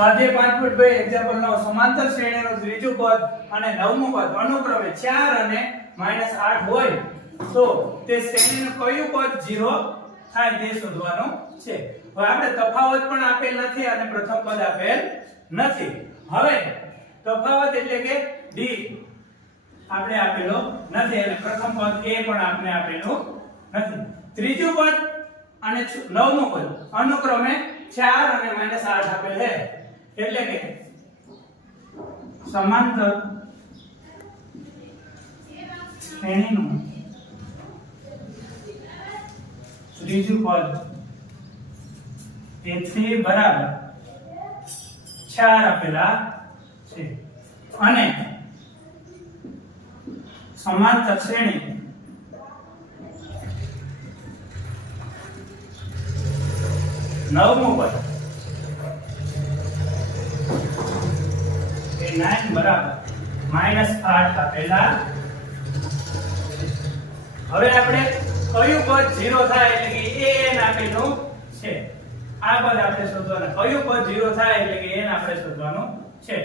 સ્વાધ્યાય 5.2 એક્ઝામ્પલ 9 સમાંતર શ્રેણીનું ત્રીજું પદ અને નવમું પદ અનુક્રમે 4 અને -8 હોય તો તે શ્રેણીનું કયું પદ 0 થાય તે શોધવાનું છે. હવે આપણે તફાવત પણ આપેલ નથી અને પ્રથમ પદ આપેલ નથી. હવે તફાવત એટલે કે d આપણે આપેલો નથી અને પ્રથમ પદ a પણ આપણે આપેલું નથી. ત્રીજું પદ અને નવમું પદ અનુક્રમે 4 અને -8 આપેલ છે એટલે કે સમાંતર શ્રેણીનું ત્રીજું પદ a3 બરાબર 4 આપેલા છે અને સમાંતર શ્રેણી નવમું પદ a9 બરાબર -8 આપેલા. હવે આપણે કયું પદ 0 થાય એટલે કે an આપેલું છે. આ પદ આપણે શોધવાનું કયું પદ 0 થાય એટલે કે n આપણે શોધવાનું છે.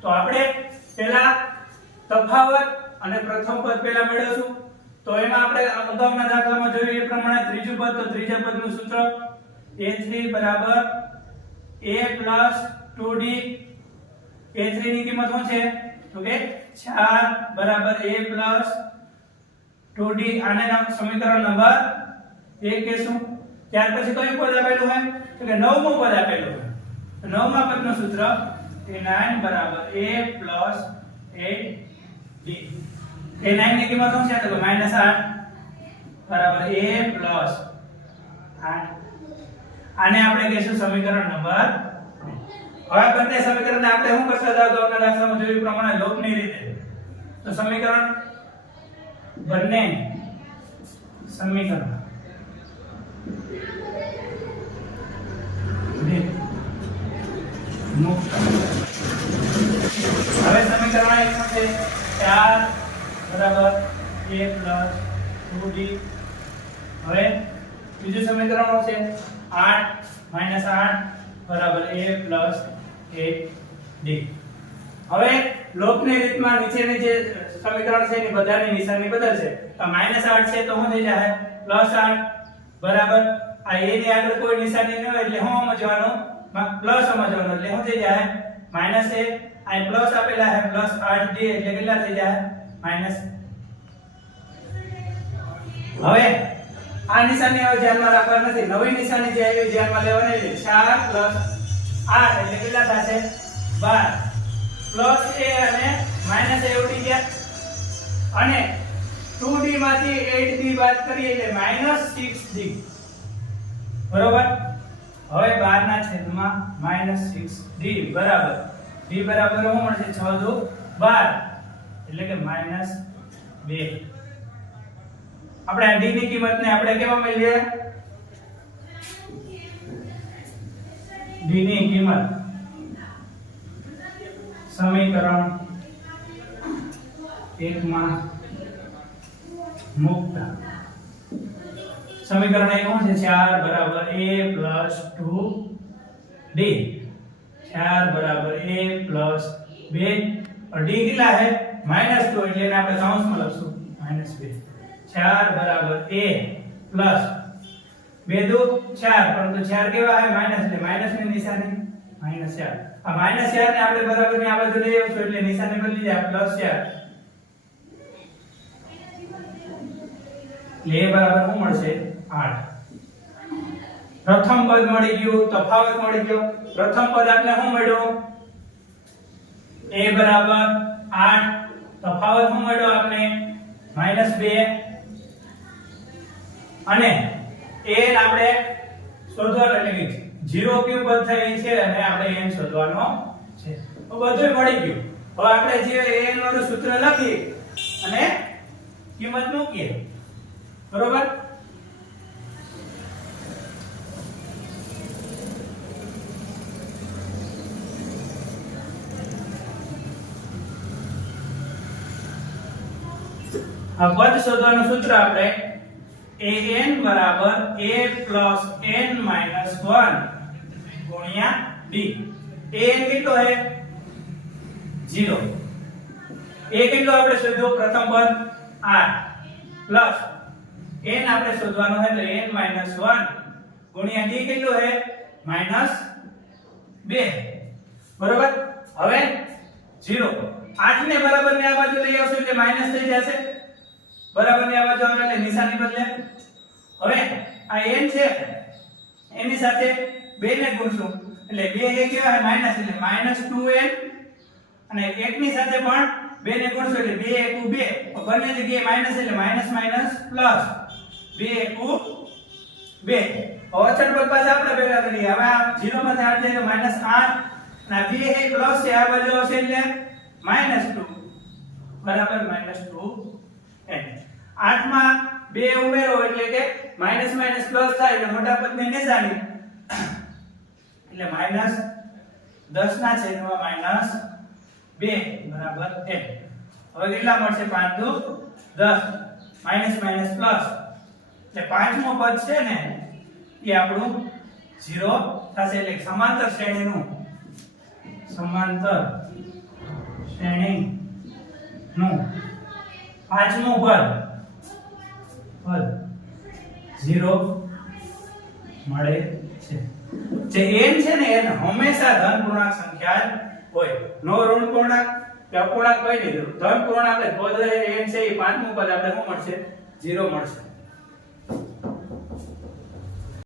તો આપણે પહેલા તફાવત અને પ્રથમ પદ પહેલા મેળવશું. તો એમાં આપણે અગાઉના દાખલામાં જોયું એ પ્રમાણે ત્રીજું પદ તો ત્રીજા પદનું સૂત્ર a3 બરાબર a plus 2d. a3 ની કિંમત શું છે તો કે 4 બરાબર a plus 2d. આને સમીકરણ નંબર 1 કહેશું. ત્યાર પછી કયું પદ આપેલું છે તો કે નવમું પદ આપેલું છે. તો નવમા પદનું સૂત્ર a9 બરાબર a plus 8d. a9 ની કિંમત શું છે તો કે -8 બરાબર a plus 8. આને આપણે કહીશું સમીકરણ નંબર. હવે બંને સમીકરણને આપણે શું કરતા હતા અગાઉના દાખલામાં જોયું પ્રમાણે લોપની રીતે. તો સમીકરણ બંને સમીકરણ મુક્ત. હવે સમીકરણ એક છે 4 બરાબર a plus 2d. હવે બીજું સમીકરણ છે 8 -8 બરાબર a plus 8d. હવે લોપની રીતમાં નીચેની જે સમીકરણ છે એની બધાની નિશાની બદલશે. તો -8 છે તો શું થઈ જાય +8 બરાબર આ a ની આગળ કોઈ નિશાની ન હોય એટલે શું સમજવાનું પ્લસ સમજવાનું એટલે શું થઈ જાય -a. આ પ્લસ આપેલા છે +8d એટલે કેટલા થઈ જાય માઈનસ. હવે આ નિશાની હવે ધ્યાનમાં રાખવાની નથી. નવી નિશાની જે આવી ધ્યાનમાં લેવાની છે 4 + 8 એટલે કેટલા થશે 12 + a અને -a ઉડી ગયા અને 2d માંથી 8d બાદ કરીએ એટલે -6d બરોબર. હવે 12 ના છેદમાં -6d બરાબર d બરાબર શું મળશે 6 દુ 12 એટલે કે -2. આપણે આ d ની કિંમતને આપણે કેવા મેળવીએ d ની કિંમત સમીકરણ 1 માં મુકતા. સમીકરણ 1 શું છે 4 બરાબર a plus 2d. 4 બરાબર a plus 2 और d કેટલા છે -2 એટલે એને આપણે કૌંસમાં લખશું -2. 4 બરાબર a plus 2 દુ 4 પરંતુ 4 કેવા છે માઈનસ એટલે માઈનસ ની નિશાની -4. આ -4 ને આપણે બરાબર ની આ બાજુ લઈ આવશું એટલે નિશાની બદલી જાય +4. લે બરાબર શું મળશે 8. પ્રથમ પદ મળી ગયું, તફાવત મળી ગયો. પ્રથમ પદ આપણે શું મળ્યું a બરાબર 8, તફાવત શું મળ્યો આપણે -2 અને a આપણે શોધવાનું એટલે કે 0 ક્યુ પદ થાય છે અને આપણે n શોધવાનો છે. તો બધું મળી ગયું. હવે આપણે જે n વાળું સૂત્ર લખી અને કિંમત મૂકીએ બરોબર. આ પદ શોધવાનું સૂત્ર આપણે an બરાબર a plus n minus 1 ગુણ્યા d. an કેટલો હે 0 a કેટલો આપણે શોધ્યો પ્રથમ પદ 8 પ્લસ n આપણે શોધવાનો છે એટલે n - 1 ગુણ્યા d કેટલો હે -2 બરોબર હવે 0 8 ને બરાબર ને આ બાજુ લઈ આવશો એટલે માઈનસ થઈ જશે બરાબર ને આ બાજુ આવે એટલે નિશાની બદલે હવે આ n છે એની સાથે 2 ને ગુણશું એટલે 2 એ કેવા હે માઈનસ એટલે -2n અને 1 ની સાથે પણ 2 ને ગુણશું એટલે 2 * 2 બંને જગ્યાએ માઈનસ એટલે માઈનસ માઈનસ પ્લસ 2 * 2 અચળ પદ પાછા આપણે ભેગા કરીએ હવે આ 0 માંથી 8 જાય તો -8 અને 2 એ પ્લસ છે આ બાજુ આવશે એટલે -2 બરાબર -2n 8 માં 2 ઉમેરો એટલે કે માઈનસ માઈનસ પ્લસ થાય એટલે મોટા પદની નિશાની એટલે -10 ના છેદમાં -2 બરાબર n હવે કેટલા મળશે 5 દુ 10 માઈનસ માઈનસ પ્લસ એટલે પાંચમો પદ છે ને એ આપણું 0 થશે એટલે સમાંતર શ્રેણીનું પાંચમું પદ 0 મળે છે જે n છે ને n હંમેશા ધન પૂર્ણાંક સંખ્યા જ હોય નો ઋણ પૂર્ણાંક કે અપૂર્ણાંક કઈ નહીં ધન પૂર્ણાંક જ પદ n છે એ પાંચમું પદ આપણે શું મળશે 0 મળશે